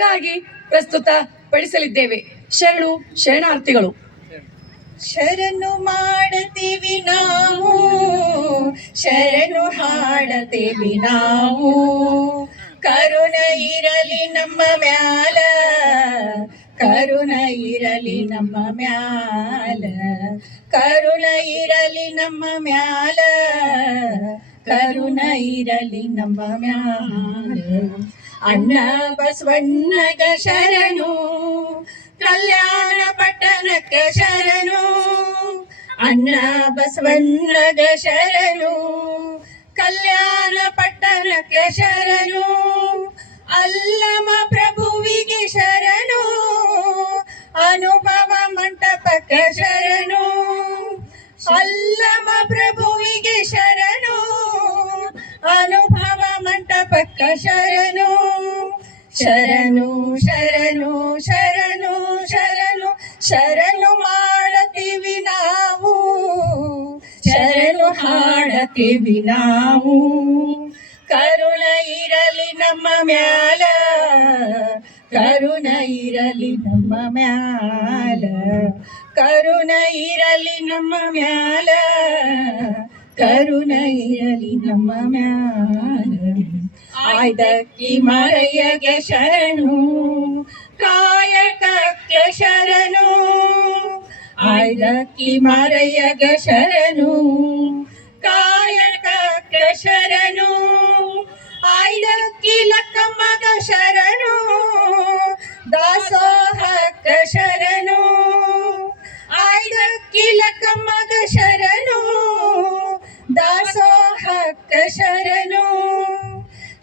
ನಿಮಗಾಗಿ ಪ್ರಸ್ತುತ ಪಡಿಸಲಿದ್ದೇವೆ. ಶರಣು ಶರಣಾರ್ಥಿಗಳು. ಶರಣು ಮಾಡತೀವಿ ನಾವು, ಶರಣು ಹಾಡತೀವಿ ನಾವು, ಕರುಣ ಇರಲಿ ನಮ್ಮ ಮ್ಯಾಲ, ಕರುಣ ಇರಲಿ ನಮ್ಮ ಮ್ಯಾಲ, ಕರುಣ ಇರಲಿ ನಮ್ಮ ಮ್ಯಾಲ, ಕರುಣ ಇರಲಿ ನಮ್ಮ ಮ್ಯಾಲ. ಅಣ್ಣ ಬಸವಣ್ಣಗ ಶರಣು, ಕಲ್ಯಾಣ ಪಟ್ಟಣಕ್ಕೆ ಶರಣು, ಅಣ್ಣ ಬಸವಣ್ಣಗ ಶರಣು, ಕಲ್ಯಾಣ ಪಟ್ಟಣಕ್ಕೆ ಶರಣು, ಅಲ್ಲಮ ಪ್ರಭುವಿಗೆ ಶರಣು, ಅನುಭವ ಮಂಟಪಕ್ಕೆ ಶರಣು, ಅಲ್ಲಮ ಪ್ರಭುವಿಗೆ ಶರಣು, ಅನುಭವ ಮಂಟಪಕ್ಕೆ ಶರಣು, ಶರಣು ಶರಣು ಶರಣು ಶರಣು ಶರಣು ಮಾಡತೀವಿ ನಾವು, ಶರಣು ಹಾಡತೀವಿ ನಾವು, ಕರುಣ ಇರಲಿ ನಮ್ಮ ಮ್ಯಾಲ, ಕರುಣ ಇರಲಿ ನಮ್ಮ ಮ್ಯಾಲ, ಕರುಣ ಇರಲಿ ನಮ್ಮ ಮ್ಯಾಲ, ಕರುಣ ಇರಲಿ ನಮ್ಮ ಮ್ಯಾಲ. ಆಯ್ದಕ್ಕಿ ಮರೆಯಗೆ ಶರಣು, ಕಾಯಕಕ್ಕೆ ಶರಣು, ಆಯ್ದಕ್ಕಿ ಮರೆಯಗೆ ಶರಣು, ಕಾಯಕಕ್ಕೆ ಶರಣು, ಆಯ್ದಕ್ಕಿ ಲಕ್ಕಮ್ಮಗ ಶರಣು, ದಾಸೋಹಕ್ಕೆ ಶರಣು, ಆಯ್ದಕ್ಕಿ ಲಕ್ಕಮ್ಮಗ ಶರಣು, ದಾಸೋಹಕ್ಕೆ ಶರಣು,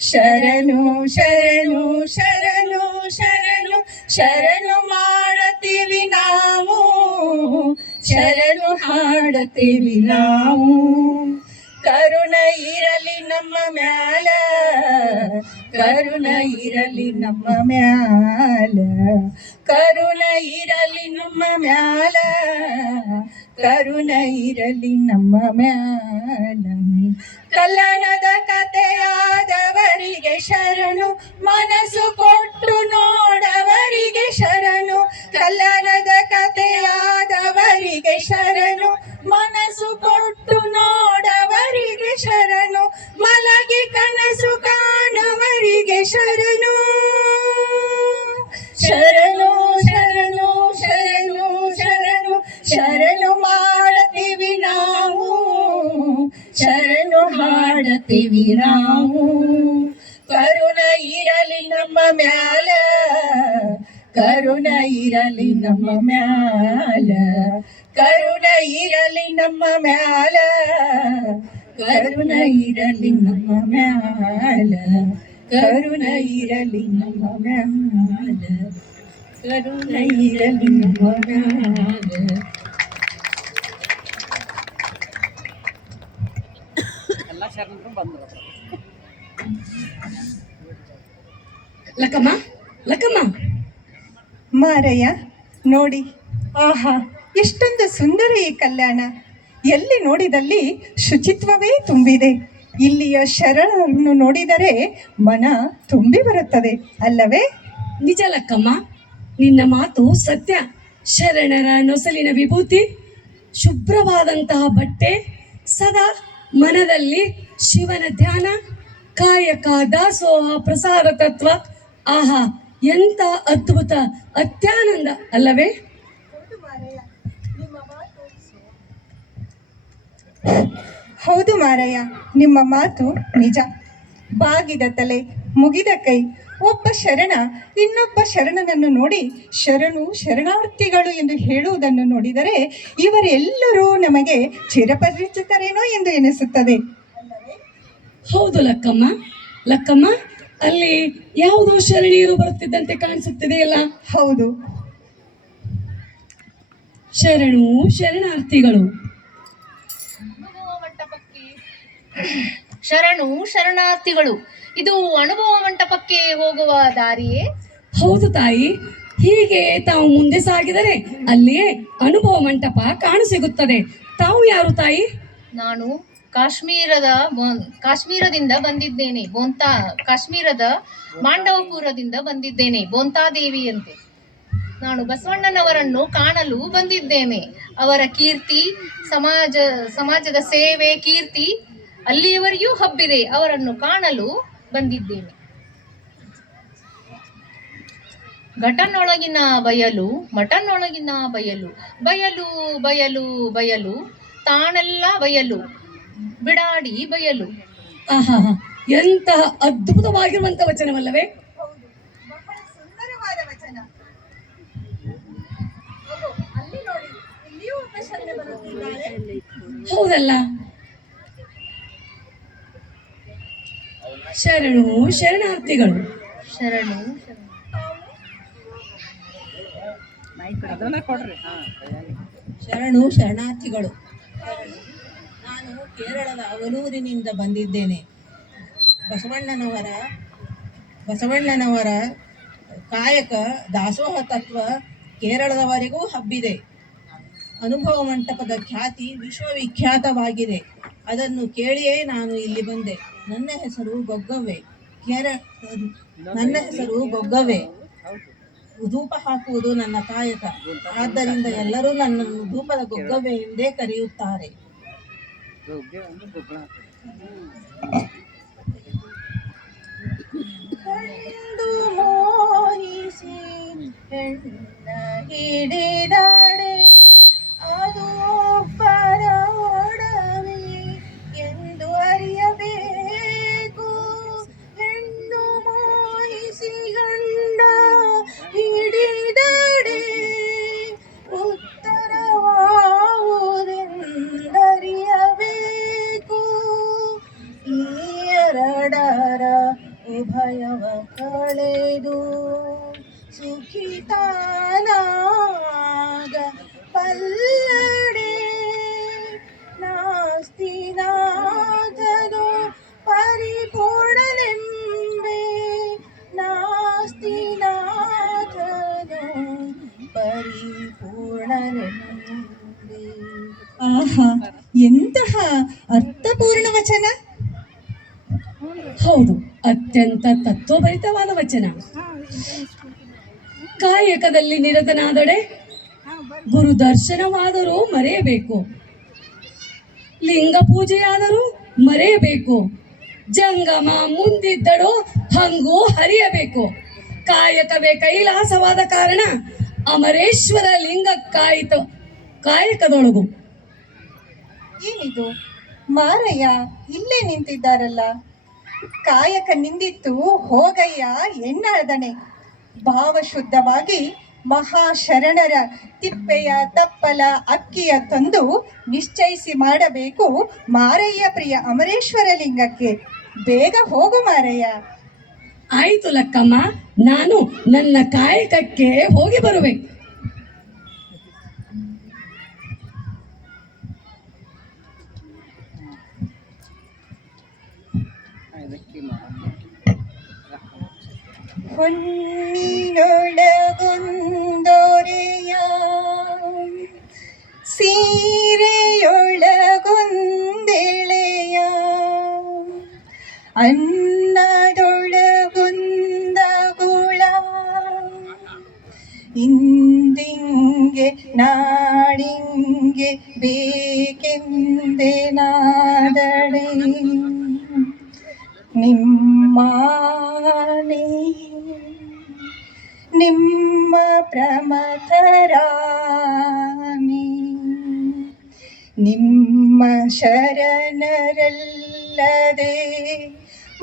ಶರಣು ಶರಣು ಶರಣು ಶರಣು ಶರಣು ಮಾಡತೀವಿ ನಾವು, ಶರಣು ಹಾಡತೀವಿ ನಾವು, ಕರುಣ ಇರಲಿ ನಮ್ಮ ಮ್ಯಾಲ, ಕರುಣ ಇರಲಿ ನಮ್ಮ ಮ್ಯಾಲ, ಕರುಣ ಇರಲಿ ನಮ್ಮ ಮ್ಯಾಲ, ಕರುಣ ಇರಲಿ ನಮ್ಮ ಮ್ಯಾಲ. ಕಲ್ಯಾಣದ ಕಥೆಯಾದವರಿಗೆ ಶರಣು, ಮನಸ್ಸು ಕೊಟ್ಟು ನೋಡವರಿಗೆ ಶರಣು, ಕಲ್ಯಾಣದ ಕಥೆಯಾದವರಿಗೆ ಶರಣು, ಮನಸ್ಸು ಕೊಟ್ಟು ನೋಡವರಿಗೆ ಶರಣು, ಮಲಗಿ ಕನಸು ಕಾಣುವರಿಗೆ ಶರಣು, ಶರಣು ಶರಣು ಶರಣು ಶರಣು ಶರಣು ಮಾಡತೀವಿ ನಾವು, ಶರಣು ಹಾಡತೀವಿ ನಾವು, ಕರುಣ ಇರಲಿ ನಮ್ಮ ಮ್ಯಾಲ, ಕರುಣ ಇರಲಿ ನಮ್ಮ ಮ್ಯಾಲ, ಕರುಣ ಇರಲಿ ನಮ್ಮ ಮ್ಯಾಲ, ಕರುಣ ಇರಲಿ ನಮ್ಮ ಮ್ಯಾಲ, ಕರುಣ ಇರಲಿ ನಮ್ಮ ಮ್ಯಾಲ, ಕರುಣ ಇರಲಿ ನಮ್ಮ ಮ್ಯಾಲ. ಲಕ್ಕಮ್ಮ ಲಕ್ಕಮ್ಮ. ಮಾರಯ್ಯ ನೋಡಿ, ಆಹಾ ಎಷ್ಟೊಂದು ಸುಂದರ ಈ ಕಲ್ಯಾಣ, ಎಲ್ಲಿ ನೋಡಿದಲ್ಲಿ ಶುಚಿತ್ವವೇ ತುಂಬಿದೆ. ಇಲ್ಲಿಯ ಶರಣರನ್ನು ನೋಡಿದರೆ ಮನ ತುಂಬಿ ಬರುತ್ತದೆ ಅಲ್ಲವೇ? ನಿಜ ಲಕ್ಕಮ್ಮ, ನಿನ್ನ ಮಾತು ಸತ್ಯ. ಶರಣರ ನೊಸಲಿನ ವಿಭೂತಿ, ಶುಭ್ರವಾದಂತಹ ಬಟ್ಟೆ, ಸದಾ ಮನದಲ್ಲಿ ಶಿವನ ಧ್ಯಾನ, ಕಾಯಕ, ದಾಸೋಹ, ಪ್ರಸಾದ ತತ್ವ. ಆಹಾ ಎಂತ ಅದ್ಭುತ, ಅತ್ಯಾನಂದ ಅಲ್ಲವೇ? ಹೌದು ಮಾರಯ್ಯ, ನಿಮ್ಮ ಮಾತು ನಿಜ. ಬಾಗಿದ ತಲೆ, ಮುಗಿದ ಕೈ. ಒಬ್ಬ ಶರಣ ಇನ್ನೊಬ್ಬ ಶರಣನನ್ನು ನೋಡಿ ಶರಣು ಶರಣಾರ್ಥಿಗಳು ಎಂದು ಹೇಳುವುದನ್ನು ನೋಡಿದರೆ ಇವರೆಲ್ಲರೂ ನಮಗೆ ಚಿರಪರಿಚಿತರೇನೋ ಎಂದು ಎನಿಸುತ್ತದೆ. ಹೌದು ಲಕ್ಕಮ್ಮ. ಲಕ್ಕಮ್ಮ, ಅಲ್ಲಿ ಯಾವುದೋ ಶರಣೀಯರು ಬರುತ್ತಿದ್ದಂತೆ ಕಾಣಿಸುತ್ತಿದೆಯಲ್ಲ? ಹೌದು, ಶರಣು ಶರಣಾರ್ಥಿಗಳು. ಶರಣು ಶರಣಾರ್ಥಿಗಳು. ಇದು ಅನುಭವ ಮಂಟಪಕ್ಕೆ ಹೋಗುವ ದಾರಿಯೇ? ಹೌದು ತಾಯಿ. ಹೀಗೆ ತಾವು ಮುಂದೆ ಸಾಗಿದರೆ ಅಲ್ಲಿಯೇ ಅನುಭವ ಮಂಟಪ ಕಾಣಸಿಗುತ್ತದೆ. ತಾವು ಯಾರು ತಾಯಿ? ನಾನು ಕಾಶ್ಮೀರದಿಂದ ಬಂದಿದ್ದೇನೆ. ಕಾಶ್ಮೀರದ ಮಾಂಡವಪುರದಿಂದ ಬಂದಿದ್ದೇನೆ. ಬೋಂತಾದೇವಿಯಂತೆ. ನಾನು ಬಸವಣ್ಣನವರನ್ನು ಕಾಣಲು ಬಂದಿದ್ದೇನೆ. ಅವರ ಕೀರ್ತಿ, ಸಮಾಜದ ಸೇವೆ ಕೀರ್ತಿ ಅಲ್ಲಿಯವರೆಗೂ ಹಬ್ಬಿದೆ. ಅವರನ್ನು ಕಾಣಲು ಬಂದಿದ್ದೇನೆ. ಘಟನೊಳಗಿನ ಬಯಲು, ಮಠನೊಳಗಿನ ಬಯಲು, ಬಯಲು ಬಯಲು ಬಯಲು, ತಾನೆಲ್ಲ ಬಯಲು, ಬಿಡಾಡಿ ಬಯಲು. ಆಹಾ, ಎಂತಹ ಅದ್ಭುತವಾಗಿರುವಂತ ವಚನವಲ್ಲವೇ? ಬಹಳ ಸುಂದರವಾದ ವಚನ. ಅಲ್ಲಿ ನೋಡಿ, ಇಲ್ಲಿಯೂ ಒಬ್ಬ ಶರಣ ಬರುತ್ತಿದ್ದಾರೆ. ಹೌದಲ್ಲ? ಶರಣು ಶರಣಾರ್ಥಿಗಳು. ಶರಣು ಶರಣು ಶರಣಾರ್ಥಿಗಳು. ನಾನು ಕೇರಳದ ಅವಲೂರಿನಿಂದ ಬಂದಿದ್ದೇನೆ. ಬಸವಣ್ಣನವರ ಕಾಯಕ ದಾಸೋಹ ತತ್ವ ಕೇರಳದವರೆಗೂ ಹಬ್ಬಿದೆ. ಅನುಭವ ಮಂಟಪದ ಖ್ಯಾತಿ ವಿಶ್ವವಿಖ್ಯಾತವಾಗಿದೆ. ಅದನ್ನು ಕೇಳಿಯೇ ನಾನು ಇಲ್ಲಿ ಬಂದೆ. ನನ್ನ ಹೆಸರು ಗೊಗ್ಗವ್ವೆ. ಧೂಪ ಹಾಕುವುದು ನನ್ನ ಕಾಯಕ. ಆದ್ದರಿಂದ ಎಲ್ಲರೂ ನನ್ನನ್ನು ಧೂಪದ ಗೊಗ್ಗವ್ವೆ ಎಂದೇ ಕರೆಯುತ್ತಾರೆ. ಕಂಡು ಮೋಹಿಸಿ ಹೆಣ್ಣ ಹಿಡಿದಾಡೆ, ಅದು ಪರವೊಡವೆ ಎಂದು ಅರಿಯಬೇಕು. ಹೆಣ್ಣು ಮೋಹಿಸಿ ಗಂಡ ಹಿಡಿದಾಡೆ, ಉತ್ತರವಾವುದೆಂದರಿಯಬೇಕು. ಈ ಎರಡರ ಉಭಯವ ಕಳೆದು ಸುಖಿತಾನಾಗ ಪಲ್ಲಡೆ, ನಾಸ್ತಿನಾಥನು ಪರಿಪೂರ್ಣನೆಂಬೆ, ನಾಸ್ತಿನಾಥನು ಪರಿಪೂರ್ಣನೆಂಬೆ. ಆಹಾ, ಎಂತಹ ಅರ್ಥಪೂರ್ಣ ವಚನ. ಹೌದು, ಅತ್ಯಂತ ತತ್ವಭರಿತವಾದ ವಚನ. ಕಾಯಕದಲ್ಲಿ ನಿರತನಾದೊಡೆ ಗುರು ದರ್ಶನವಾದರೂ ಮರೆಯಬೇಕು, ಲಿಂಗ ಪೂಜೆಯಾದರೂ ಮರೆಯಬೇಕು, ಜಂಗಮ ಮುಂದಿದ್ದಡೋ ಹಂಗೂ ಹರಿಯಬೇಕು. ಕಾಯಕವೇ ಕೈಲಾಸವಾದ ಕಾರಣ ಅಮರೇಶ್ವರ ಲಿಂಗ ಕಾಯಕದೊಳಗು. ಏನಿದು ಮಾರಯ್ಯ ಇಲ್ಲೇ ನಿಂತಿದ್ದಾರಲ್ಲ? ಕಾಯಕ ನಿಂದಿತ್ತು ಹೋಗಯ್ಯ ಎನ್ನದನೆ. ಭಾವಶುದ್ಧವಾಗಿ ಮಹಾಶರಣರ ತಿಪ್ಪೆಯ ತಪ್ಪಲ ಅಕ್ಕಿಯ ತಂದು ನಿಶ್ಚಯಿಸಿ ಮಾಡಬೇಕು ಮಾರಯ್ಯ ಪ್ರಿಯ ಅಮರೇಶ್ವರ ಲಿಂಗಕ್ಕೆ. ಬೇಗ ಹೋಗು ಮಾರಯ್ಯ. ಆಯಿತು ಲಕ್ಕಮ್ಮ, ನಾನು ನನ್ನ ಕಾಯಕಕ್ಕೆ ಹೋಗಿ ಬರುವೆ. ಹೊನ್ನಿನೊಳಗೊಂದೊರೆಯ ಸೀರೆಯೊಳಗೊಂದೆಳೆಯ, ಅನ್ನದೊಳಗೊಂದ ಗುಳ, ಇಂದಿಂಗೆ ನಾಡಿಂಗೆ ಬೇಕೆಂದೆ ನಾದಡೆ. ನಿಮ್ಮಾನೆ ನಿಮ್ಮ ಪ್ರಮಥರಾಮಿ, ನಿಮ್ಮ ಶರಣರಲ್ಲದೆ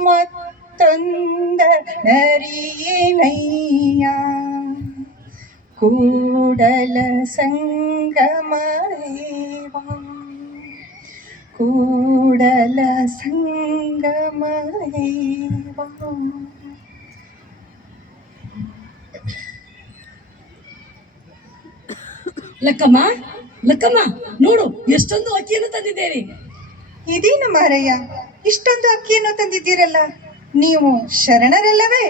ಮತ್ತೊಂದ ನರಿಯೇನಯ್ಯ. ಕೂಡಲ ಸಂಗಮದೇವ, ಕೂಡಲ ಸಂಗಮದೇವ. ಲಕ್ಕಮ್ಮ, ಲಕ್ಕಮ್ಮ, ನೋಡು ಎಷ್ಟೊಂದು ಅಕ್ಕಿಯನ್ನು ತಂದಿದ್ದೇನೆ. ಇದೇನು ಮಾರಯ್ಯ, ಇಷ್ಟೊಂದು ಅಕ್ಕಿಯನ್ನು ತಂದಿದ್ದೀರಲ್ಲ? ನೀವು ಶರಣರಲ್ಲವೇ?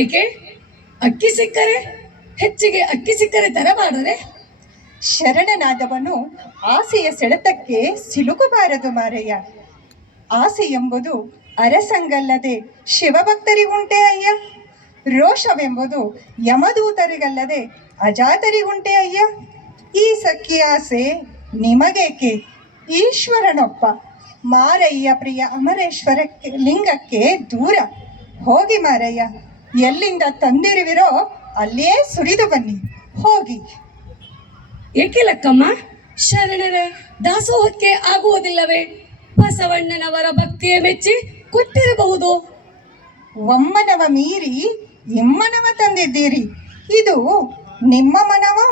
ಏಕೆ? ಅಕ್ಕಿ ಸಿಕ್ಕರೆ ಹೆಚ್ಚಿಗೆ ಅಕ್ಕಿ ಸಿಕ್ಕರೆ ತರಬಾರದೆ? ಶರಣನಾದವನು ಆಸೆಯ ಸೆಳೆತಕ್ಕೆ ಸಿಲುಕಬಾರದು ಮಾರಯ್ಯ. ಆಸೆ ಎಂಬುದು ಅರಸಂಗಲ್ಲದೆ ಶಿವಭಕ್ತರಿಗುಂಟೆ ಅಯ್ಯ. ರೋಷವೆಂಬುದು ಯಮದೂತರಿಗಲ್ಲದೆ ಅಜಾತರಿಗುಂಟೆ ಅಯ್ಯ. ಈ ಸಖಿ ಆಸೆ ನಿಮಗೇಕೆ? ಈಶ್ವರನೊಪ್ಪ ಮಾರಯ್ಯ ಪ್ರಿಯ ಅಮರೇಶ್ವರಕ್ಕೆ ಲಿಂಗಕ್ಕೆ ದೂರ ಹೋಗಿ ಮಾರಯ್ಯ. ಎಲ್ಲಿಂದ ತಂದಿರುವಿರೋ ಅಲ್ಲಿಯೇ ಸುರಿದು ಬನ್ನಿ, ಹೋಗಿ. ಏಕೆ ಲಕ್ಕಮ್ಮ? ಶರಣರ ದಾಸೋಹಕ್ಕೆ ಆಗುವುದಿಲ್ಲವೇ? ಬಸವಣ್ಣನವರ ಭಕ್ತಿಯ ಮೆಚ್ಚಿ ಕೊಟ್ಟಿರಬಹುದು. ಒಮ್ಮನವ ಮೀರಿ ಇಮ್ಮನವ ತಂದಿದ್ದೀರಿ. ಇದು ನಿಮ್ಮ ಮನವೋ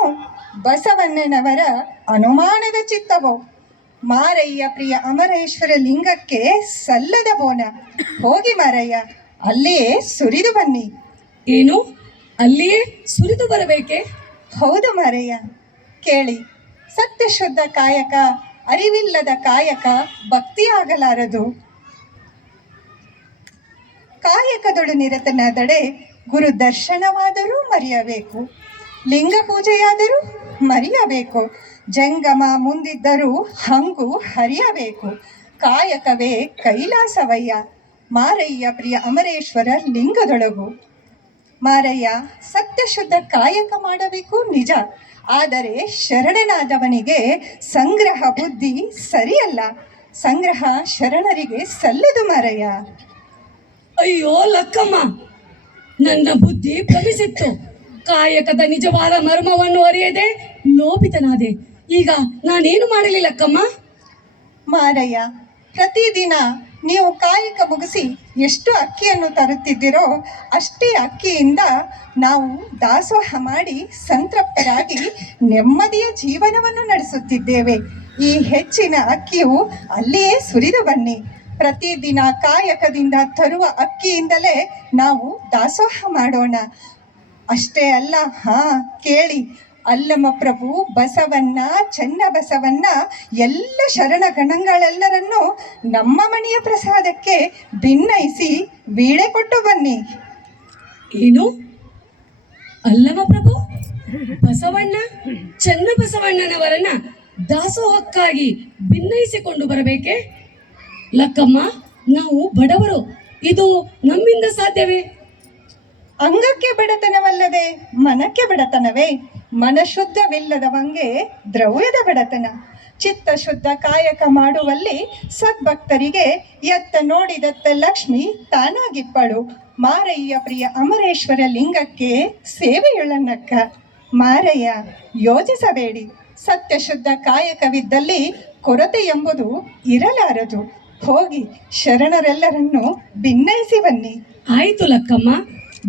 ಬಸವಣ್ಣನವರ ಅನುಮಾನದ ಚಿತ್ತವೋ? ಮಾರಯ್ಯ ಪ್ರಿಯ ಅಮರೇಶ್ವರ ಲಿಂಗಕ್ಕೆ ಸಲ್ಲದ ಬೋನ. ಹೋಗಿ ಮಾರಯ್ಯ, ಅಲ್ಲಿಯೇ ಸುರಿದು ಬನ್ನಿ. ಏನು, ಅಲ್ಲಿಯೇ ಸುರಿದು ಬರಬೇಕೆ? ಹೌದು ಮಾರಯ್ಯ. ಕೇಳಿ, ಸತ್ಯಶುದ್ಧ ಕಾಯಕ, ಅರಿವಿಲ್ಲದ ಕಾಯಕ ಭಕ್ತಿಯಾಗಲಾರದು. ಕಾಯಕದೊಳು ನಿರತನಾದಡೆ ಗುರು ದರ್ಶನವಾದರೂ ಮರೆಯಬೇಕು, ಲಿಂಗ ಪೂಜೆಯಾದರೂ ಮರೆಯಬೇಕು, ಜಂಗಮ ಮುಂದಿದ್ದರೂ ಹಂಗು ಹರಿಯಬೇಕು. ಕಾಯಕವೇ ಕೈಲಾಸವಯ್ಯ, ಮಾರಯ್ಯ ಪ್ರಿಯ ಅಮರೇಶ್ವರ ಲಿಂಗದೊಳಗು. ಮಾರಯ್ಯ, ಸತ್ಯಶುದ್ಧ ಕಾಯಕ ಮಾಡಬೇಕು ನಿಜ, ಆದರೆ ಶರಣನಾದವನಿಗೆ ಸಂಗ್ರಹ ಬುದ್ಧಿ ಸರಿಯಲ್ಲ. ಸಂಗ್ರಹ ಶರಣರಿಗೆ ಸಲ್ಲದು ಮಾರಯ್ಯ. ಅಯ್ಯೋ ಲಕ್ಕಮ್ಮ, ನನ್ನ ಬುದ್ಧಿ ಭ್ರಮಿಸಿತ್ತು. ಕಾಯಕದ ನಿಜವಾದ ಮರ್ಮವನ್ನು ಅರಿಯದೆ ಲೋಭಿತನಾದೆ. ಈಗ ನಾನೇನು ಮಾಡಲಿ ಲಕ್ಕಮ್ಮ? ಮಾರಯ್ಯ, ಪ್ರತಿದಿನ ನೀವು ಕಾಯಕ ಮುಗಿಸಿ ಎಷ್ಟು ಅಕ್ಕಿಯನ್ನು ತರುತ್ತಿದ್ದೀರೋ ಅಷ್ಟೇ ಅಕ್ಕಿಯಿಂದ ನಾವು ದಾಸೋಹ ಮಾಡಿ ಸಂತೃಪ್ತರಾಗಿ ನೆಮ್ಮದಿಯ ಜೀವನವನ್ನು ನಡೆಸುತ್ತಿದ್ದೇವೆ. ಈ ಹೆಚ್ಚಿನ ಅಕ್ಕಿಯು ಅಲ್ಲಿಯೇ ಸುರಿದು ಬನ್ನಿ. ಪ್ರತಿದಿನ ಕಾಯಕದಿಂದ ತರುವ ಅಕ್ಕಿಯಿಂದಲೇ ನಾವು ದಾಸೋಹ ಮಾಡೋಣ. ಅಷ್ಟೇ ಅಲ್ಲ, ಕೇಳಿ, ಅಲ್ಲಮ ಪ್ರಭು ಬಸವಣ್ಣ, ಚೆನ್ನ ಬಸವಣ್ಣ ಎಲ್ಲ ಶರಣ ಗಣಗಳೆಲ್ಲರನ್ನೂ ನಮ್ಮ ಮನೆಯ ಪ್ರಸಾದಕ್ಕೆ ಭಿನ್ನಯಿಸಿ ಬೀಳೆ ಕೊಟ್ಟು ಬನ್ನಿ. ಏನು? ಅಲ್ಲಮ ಪ್ರಭು ಬಸವಣ್ಣ, ಚೆನ್ನ ಬಸವಣ್ಣನವರನ್ನ ದಾಸೋಹಕ್ಕಾಗಿ ಭಿನ್ನಯಿಸಿಕೊಂಡು ಬರಬೇಕೆ? ಲಕ್ಕಮ್ಮ, ನಾವು ಬಡವರು, ಇದು ನಮ್ಮಿಂದ ಸಾಧ್ಯವೇ? ಅಂಗಕ್ಕೆ ಬಡತನವಲ್ಲದೆ ಮನಕ್ಕೆ ಬಡತನವೇ? ಮನಶುದ್ಧವಿಲ್ಲದವಂಗೆ ದ್ರವ್ಯದ ಬಡತನ. ಚಿತ್ತ ಶುದ್ಧ ಕಾಯಕ ಮಾಡುವಲ್ಲಿ ಸದ್ಭಕ್ತರಿಗೆ ಎತ್ತ ನೋಡಿದತ್ತ ಲಕ್ಷ್ಮಿ ತಾನಾಗಿಪ್ಪಳು. ಮಾರಯ್ಯ ಪ್ರಿಯ ಅಮರೇಶ್ವರ ಲಿಂಗಕ್ಕೆ ಸೇವೆಯೊಳನ್ನಕ್ಕ. ಮಾರಯ್ಯ, ಯೋಚಿಸಬೇಡಿ. ಸತ್ಯಶುದ್ಧ ಕಾಯಕವಿದ್ದಲ್ಲಿ ಕೊರತೆ ಎಂಬುದು ಇರಲಾರದು. ಹೋಗಿ ಶರಣರೆಲ್ಲರನ್ನು ಭಿನ್ನಯಿಸಿ ಬನ್ನಿ. ಆಯಿತು ಲಕ್ಕಮ್ಮ,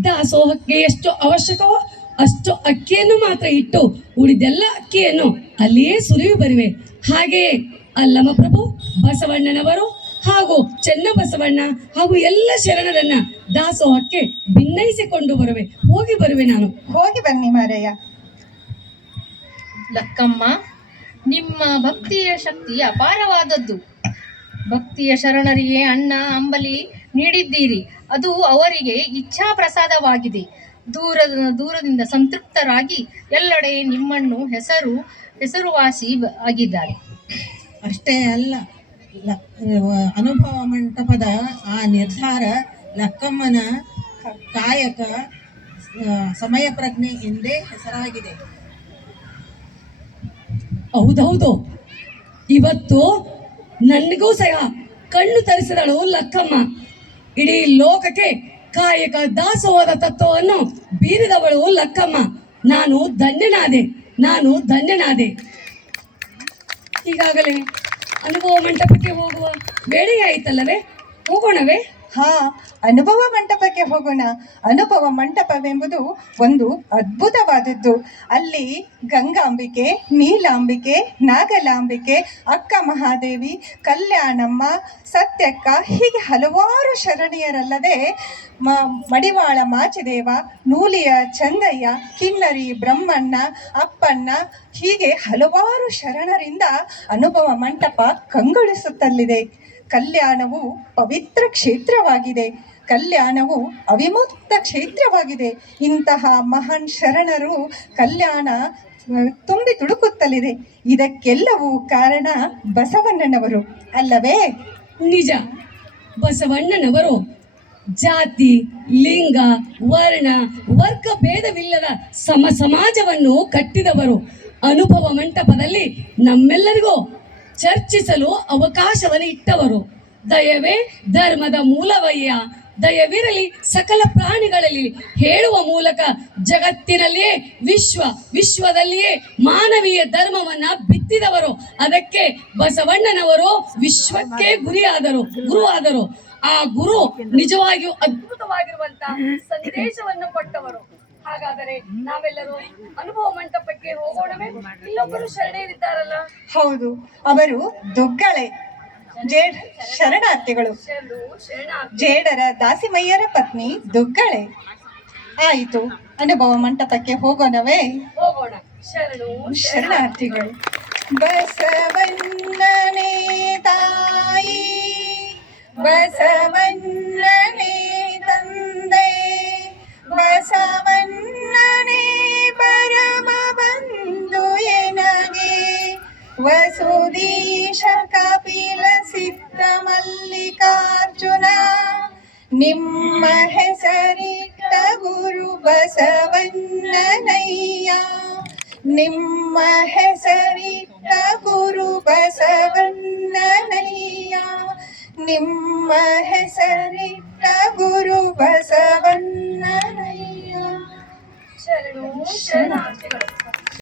ದಾಸೋಹಕ್ಕೆ ಎಷ್ಟು ಅವಶ್ಯಕವೋ ಅಷ್ಟು ಅಕ್ಕಿಯನ್ನು ಮಾತ್ರ ಇಟ್ಟು ಉಳಿದೆಲ್ಲ ಅಕ್ಕಿಯನ್ನು ಅಲ್ಲಿಯೇ ಸುರಿಯು ಬರುವೆ. ಹಾಗೆಯೇ ಅಲ್ಲಮ ಪ್ರಭು ಬಸವಣ್ಣನವರು ಹಾಗೂ ಚೆನ್ನ ಬಸವಣ್ಣ ಹಾಗೂ ಎಲ್ಲ ಶರಣರನ್ನ ದಾಸೋಹಕ್ಕೆ ಭಿನ್ನಯಿಸಿಕೊಂಡು ಬರುವೆ. ಹೋಗಿ ಬರುವೆ ನಾನು. ಹೋಗಿ ಬನ್ನಿ ಮಾರಯ್ಯ. ಲಕ್ಕಮ್ಮ, ನಿಮ್ಮ ಭಕ್ತಿಯ ಶಕ್ತಿ ಅಪಾರವಾದದ್ದು. ಭಕ್ತಿಯ ಶರಣರಿಗೆ ಅನ್ನ ಅಂಬಲಿ ನೀಡಿದ್ದೀರಿ, ಅದು ಅವರಿಗೆ ಇಚ್ಛಾ ಪ್ರಸಾದವಾಗಿದೆ. ದೂರದಿಂದ ಸಂತೃಪ್ತರಾಗಿ ಎಲ್ಲೆಡೆ ನಿಮ್ಮನ್ನು ಹೆಸರುವಾಸಿ ಆಗಿದ್ದಾರೆ. ಅಷ್ಟೇ ಅಲ್ಲ, ಅನುಭವ ಮಂಟಪದ ಆ ನಿರ್ಧಾರ ಲಕ್ಕಮ್ಮನ ಕಾಯಕ ಸಮಯ ಪ್ರಜ್ಞೆ ಎಂದೇ ಹೆಸರಾಗಿದೆ. ಹೌದೌದು, ಇವತ್ತು ನನಗೂ ಸಹ ಕಣ್ಣು ತರಿಸಿದಳು ಲಕ್ಕಮ್ಮ. ಇಡೀ ಲೋಕಕ್ಕೆ ಕಾಯಕ ದಾಸೋಹದ ತತ್ವವನ್ನು ಬೀರಿದವಳು ಲಕ್ಕಮ್ಮ. ನಾನು ಧನ್ಯನಾದೆ. ಈಗಾಗಲೇ ಅನುಭವ ಮಂಟಪಕ್ಕೆ ಹೋಗುವ ವೇಳೆಯಾಯಿತಲ್ಲವೇ? ಹೋಗೋಣವೇ? ಅನುಭವ ಮಂಟಪಕ್ಕೆ ಹೋಗೋಣ. ಅನುಭವ ಮಂಟಪವೆಂಬುದು ಒಂದು ಅದ್ಭುತವಾದದ್ದು. ಅಲ್ಲಿ ಗಂಗಾಂಬಿಕೆ, ನೀಲಾಂಬಿಕೆ, ನಾಗಲಾಂಬಿಕೆ, ಅಕ್ಕ ಮಹಾದೇವಿ, ಕಲ್ಯಾಣಮ್ಮ, ಸತ್ಯಕ್ಕ, ಹೀಗೆ ಹಲವಾರು ಶರಣಿಯರಲ್ಲದೆ ಮಡಿವಾಳ ಮಾಚಿದೇವ, ನೂಲಿಯ ಚಂದಯ್ಯ, ಕಿನ್ನರಿ ಬ್ರಹ್ಮಣ್ಣ, ಅಪ್ಪಣ್ಣ, ಹೀಗೆ ಹಲವಾರು ಶರಣರಿಂದ ಅನುಭವ ಮಂಟಪ ಕಂಗೊಳಿಸುತ್ತಲಿದೆ. ಕಲ್ಯಾಣವು ಪವಿತ್ರ ಕ್ಷೇತ್ರವಾಗಿದೆ. ಕಲ್ಯಾಣವು ಅವಿಮುಕ್ತ ಕ್ಷೇತ್ರವಾಗಿದೆ. ಇಂತಹ ಮಹಾನ್ ಶರಣರು ಕಲ್ಯಾಣ ತುಂಬಿ ತುಳುಕುತ್ತಲಿದೆ. ಇದಕ್ಕೆಲ್ಲವೂ ಕಾರಣ ಬಸವಣ್ಣನವರು ಅಲ್ಲವೇ? ನಿಜ. ಬಸವಣ್ಣನವರು ಜಾತಿ, ಲಿಂಗ, ವರ್ಣ, ವರ್ಗ ಭೇದವಿಲ್ಲದ ಸಮಾಜವನ್ನು ಕಟ್ಟಿದವರು. ಅನುಭವ ಮಂಟಪದಲ್ಲಿ ನಮ್ಮೆಲ್ಲರಿಗೂ ಚರ್ಚಿಸಲು ಅವಕಾಶವನ್ನು ಇಟ್ಟವರು. ದಯವೇ ಧರ್ಮದ ಮೂಲವಯ್ಯ, ದಯವಿರಲಿ ಸಕಲ ಪ್ರಾಣಿಗಳಲ್ಲಿ ಹೇಳುವ ಮೂಲಕ ಜಗತ್ತಿನಲ್ಲಿಯೇ ವಿಶ್ವದಲ್ಲಿಯೇ ಮಾನವೀಯ ಧರ್ಮವನ್ನ ಬಿತ್ತಿದವರು. ಅದಕ್ಕೆ ಬಸವಣ್ಣನವರು ವಿಶ್ವಕ್ಕೆ ಗುರುವಾದರು. ಆ ಗುರು ನಿಜವಾಗಿಯೂ ಅದ್ಭುತವಾಗಿರುವಂತಹ ಸಂದೇಶವನ್ನು ಕೊಟ್ಟವರು. ಹಾಗಾದರೆ ನಾವೆಲ್ಲರೂ ಅನುಭವ ಮಂಟಪಕ್ಕೆ ಹೋಗೋಣವೇ? ಇಲ್ಲೊಬ್ಬರು ಶರಣೇರಿದ್ದಾರಲ್ಲ. ಹೌದು, ಅವರು ದುಗ್ಗಳೆ ಶರಣಾರ್ಥಿಗಳು. ಜೇಡರ ದಾಸಿಮಯ್ಯರ ಪತ್ನಿ ದುಗ್ಗಳೆ. ಆಯಿತು, ಅನುಭವ ಮಂಟಪಕ್ಕೆ ಹೋಗೋಣವೇ? ಹೋಗೋಣ. ಶರಣಾರ್ಥಿಗಳು. ಬಸವಣ್ಣನೇ ತಾಯಿ, ಬಸವಣ್ಣನೇ ತಂದೆ, ಬಸವಣ್ಣನೇ ಪರಮ ಬಂಧು ಎನಗೆ, ವಸುದೀಶ ಕಪಿಲ ಸಿದ್ಧ ಮಲ್ಲಿಕಾರ್ಜುನ, ನಿಮ್ಮ ಹೆಸರಿಟ್ಟ ಗುರು ಬಸವಣ್ಣನಯ್ಯ, ನಿಮ್ಮ ಹೆಸರಿಟ್ಟ ಗುರು ಬಸವಣ್ಣನಯ್ಯ, ನಿಮ್ಮ ಹೆಸರಿಟ್ಟ ಗುರು ಬಸವಣ್ಣನಯ್ಯ. ಶರಣಾರ್ಥಿಗಳು.